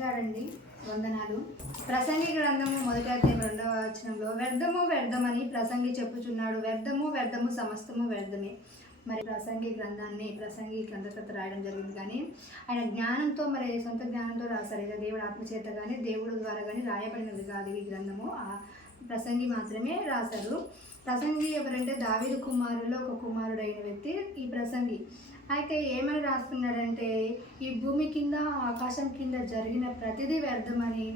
ప్రైజ్లాడండి. వందనాలు. ప్రసంగి గ్రంథము 1:2 వ్యర్థము వ్యర్థమని ప్రసంగి చెప్పుచున్నాడు. వ్యర్థము వ్యర్థము సమస్తము వ్యర్థమే. మరి ప్రసంగి గ్రంథకర్త రాయడం జరిగింది. కానీ ఆయన జ్ఞానంతో, మరి సొంత జ్ఞానంతో రాశారు. ఇక దేవుడు ఆత్మచేత కానీ దేవుడు ద్వారా కానీ రాయబడినది కాదు ఈ గ్రంథము. ఆ ప్రసంగి మాత్రమే రాశారు. ప్రసంగి ఎవరంటే దావీదు కుమారుల్లో ఒక కుమారుడు అయిన వ్యక్తి ఈ ప్రసంగి. అయితే ఏమని రాస్తున్నాడంటే, ఈ భూమి కింద ఆకాశం కింద జరిగిన ప్రతిదీ వ్యర్థమని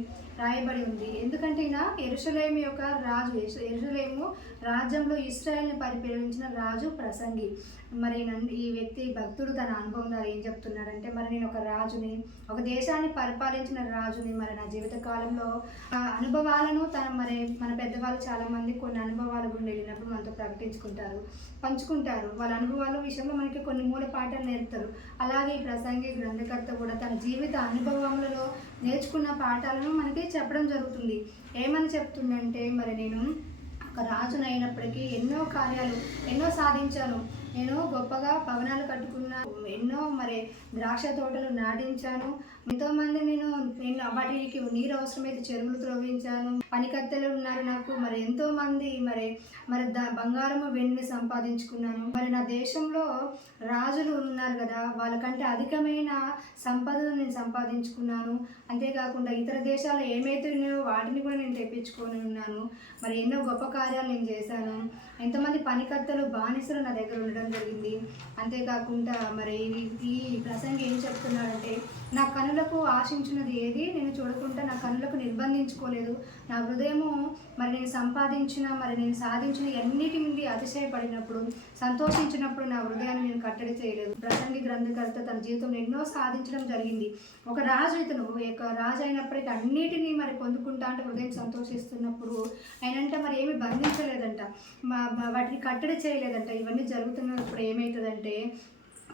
రాయబడి ఉంది. ఎందుకంటే ఈయన యెరూషలేము యొక్క రాజు. యెరూషలేము రాజ్యంలో ఇశ్రాయేల్ని పరిపాలించిన రాజు ప్రసంగి. మరి ఈ వ్యక్తి భక్తుడు తన అనుభవం ద్వారా ఏం చెప్తున్నాడంటే, మరి నేను ఒక రాజుని, ఒక దేశాన్ని పరిపాలించిన రాజుని, మరి నా జీవిత కాలంలో అనుభవాలను మన పెద్దవాళ్ళు చాలామంది కొన్ని అనుభవాల గుండా వెళ్ళినప్పుడు మనతో పంచుకుంటారు. వాళ్ళ అనుభవాల విషయంలో మనకి కొన్ని మూల పాఠాలు నేర్పుతారు. అలాగే ఈ ప్రసంగి గ్రంథకర్త కూడా తన జీవిత అనుభవములలో నేర్చుకున్న పాఠాలను మనకి చెప్పడం జరుగుతుంది. ఏమని చెప్తుందంటే, మరి నేను ఒక రాజును అయినప్పటికీ ఎన్నో సాధించాను. నేను గొప్పగా భవనాలు కట్టుకున్నాను, ఎన్నో ద్రాక్ష తోటలు నాటించాను, ఎంతోమంది నేను వాటికి నీరు అవసరమైతే చెరువులు త్రవ్వించాను, పనికత్తెలు ఉన్నారు నాకు, ఎంతోమంది బంగారము వెండిని సంపాదించుకున్నాను. నా దేశంలో రాజులు ఉన్నారు కదా, వాళ్ళకంటే అధికమైన సంపదను నేను సంపాదించుకున్నాను. అంతేకాకుండా ఇతర దేశాల్లో ఏమైతే ఉన్నాయో వాటిని కూడా నేను తెప్పించుకొని ఉన్నాను. ఎన్నో గొప్ప కార్యాలు నేను చేశాను. ఎంతమంది పనికత్తెలు, బానిసలు నా దగ్గర ఉండడం జరిగింది. అంతేకాకుండా ఈ ప్రసంగి ఏం చెప్తున్నాడంటే, నా కనులకు ఆశించినది ఏది నేను చూడకుండా నా కనులకు నిర్బంధించుకోలేదు. నా హృదయము నేను సంపాదించిన నేను సాధించిన అన్నిటి నుండి అతిశయపడినప్పుడు, సంతోషించినప్పుడు నా హృదయాన్ని నేను కట్టడి చేయలేదు. ప్రసంగి గ్రంథకర్త తన జీవితంలో ఎన్నో సాధించడం జరిగింది. ఒక రాజు రాజు అయినప్పటికీ అన్నిటినీ పొందుకుంటా అంటే హృదయం సంతోషిస్తున్నప్పుడు ఆయనంట ఏమి బంధించలేదంట, వాటిని కట్టడి చేయలేదంట. ఇవన్నీ జరుగుతున్నప్పుడు ఏమవుతుందంటే,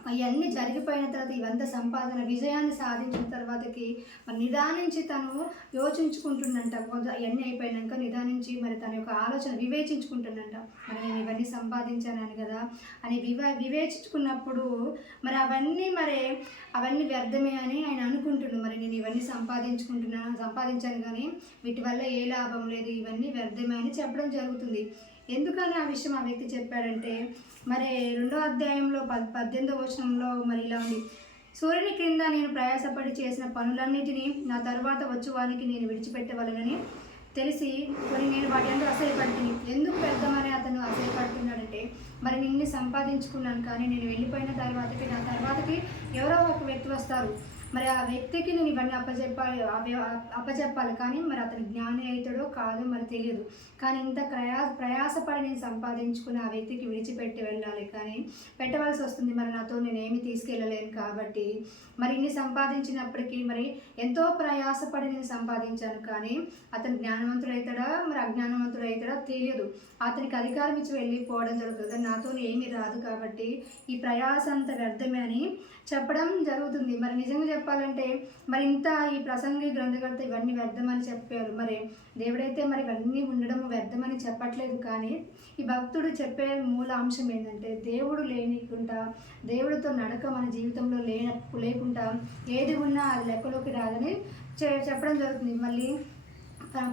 అవన్నీ జరిగిపోయిన తర్వాత ఇవంతా సంపాదన విజయాన్ని సాధించిన తర్వాతకి నిదానించి తను యోచించుకుంటుందంట. ఇవన్నీ అయిపోయినాక నిదానించి తన యొక్క ఆలోచన వివేచించుకుంటుందంట. నేను ఇవన్నీ సంపాదించాను కదా అని వివేచించుకున్నప్పుడు అవన్నీ వ్యర్థమే అని ఆయన అనుకుంటున్నాడు. నేను ఇవన్నీ సంపాదించాను కానీ వీటి వల్ల ఏ లాభం లేదు, ఇవన్నీ వ్యర్థమే అని చెప్పడం జరుగుతుంది. ఎందుకని ఆ విషయం ఆ వ్యక్తి చెప్పాడంటే, 2వ అధ్యాయంలో 18వ వచనంలో ఇలా ఉంది. సూర్యుని క్రింద నేను ప్రయాసపడి చేసిన పనులన్నిటినీ నా తరువాత వచ్చువానికి నేను విడిచిపెట్టవలనని తెలిసి నేను వాటి అందరూ అసహ్యపడుతుంది. ఎందుకు వ్యర్థమని అతను అసహ్యపడుతున్నాడంటే, నిన్ను సంపాదించుకున్నాను కానీ నేను వెళ్ళిపోయిన నా తర్వాతకి ఎవరో ఒక వ్యక్తి వస్తారు. ఆ వ్యక్తికి నేను ఇవన్నీ అప్పచెప్పాలి కానీ అతని జ్ఞాని అవుతాడో కాదో తెలియదు. కానీ ఇంత ప్రయాసపడి నేను సంపాదించుకుని ఆ వ్యక్తికి విడిచిపెట్టి వెళ్ళాలి, కానీ పెట్టవలసి వస్తుంది. నాతో నేనేమి తీసుకెళ్ళలేను. కాబట్టి ఇన్ని సంపాదించినప్పటికీ ఎంతో ప్రయాసపడి నేను సంపాదించాను కానీ అతను జ్ఞానవంతుడు అవుతాడా అజ్ఞానవంతుడు అవుతాడా తెలియదు. అతనికి అధికారం ఇచ్చి వెళ్ళిపోవడం జరుగుతుంది. నాతో ఏమీ రాదు కాబట్టి ఈ ప్రయాస అంత వ్యర్థమే అని చెప్పడం జరుగుతుంది. నిజంగా చెప్పాలంటే ఇంత ఈ ప్రసంగి గ్రంథకర్త ఇవన్నీ వ్యర్థమని చెప్పారు. దేవుడైతే ఇవన్నీ ఉండడం వ్యర్థమని చెప్పట్లేదు. కానీ ఈ భక్తుడు చెప్పే మూల అంశం ఏంటంటే, దేవుడు లేనికుండా, దేవుడితో నడక మన జీవితంలో లేకుండా ఏది ఉన్నా అది లెక్కలోకి రాదని చెప్పడం జరుగుతుంది.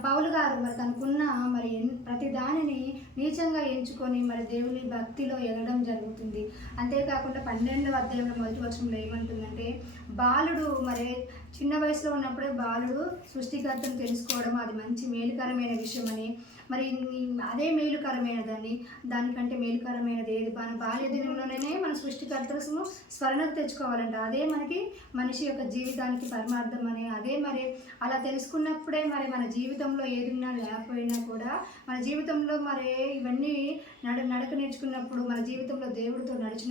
పౌలు గారు తనకున్న ప్రతి దానిని నీచంగా ఎంచుకొని దేవుని భక్తిలో ఎదగడం జరుగుతుంది. అంతేకాకుండా 12వ అధ్యాయంలో 1వ వచనంలో ఏమంటుందంటే, బాలుడు చిన్న వయసులో ఉన్నప్పుడే బాలుడు సృష్టికర్తను తెలుసుకోవడం అది మంచి మేలుకరమైన విషయమని, అదే మేలుకరమైనదని, దానికంటే మేలుకరమైనది ఏది మన బాల్య దినంలోనే మన సృష్టికర్తను స్మరణకు తెచ్చుకోవాలంట. అదే మనకి మనిషి యొక్క జీవితానికి పరమార్థం అని, అదే అలా తెలుసుకున్నప్పుడే మన జీవితంలో ఏదున్నా లేకపోయినా కూడా మన జీవితంలో ఇవన్నీ నడక నేర్చుకున్నప్పుడు మన జీవితంలో దేవుడితో నడిచిన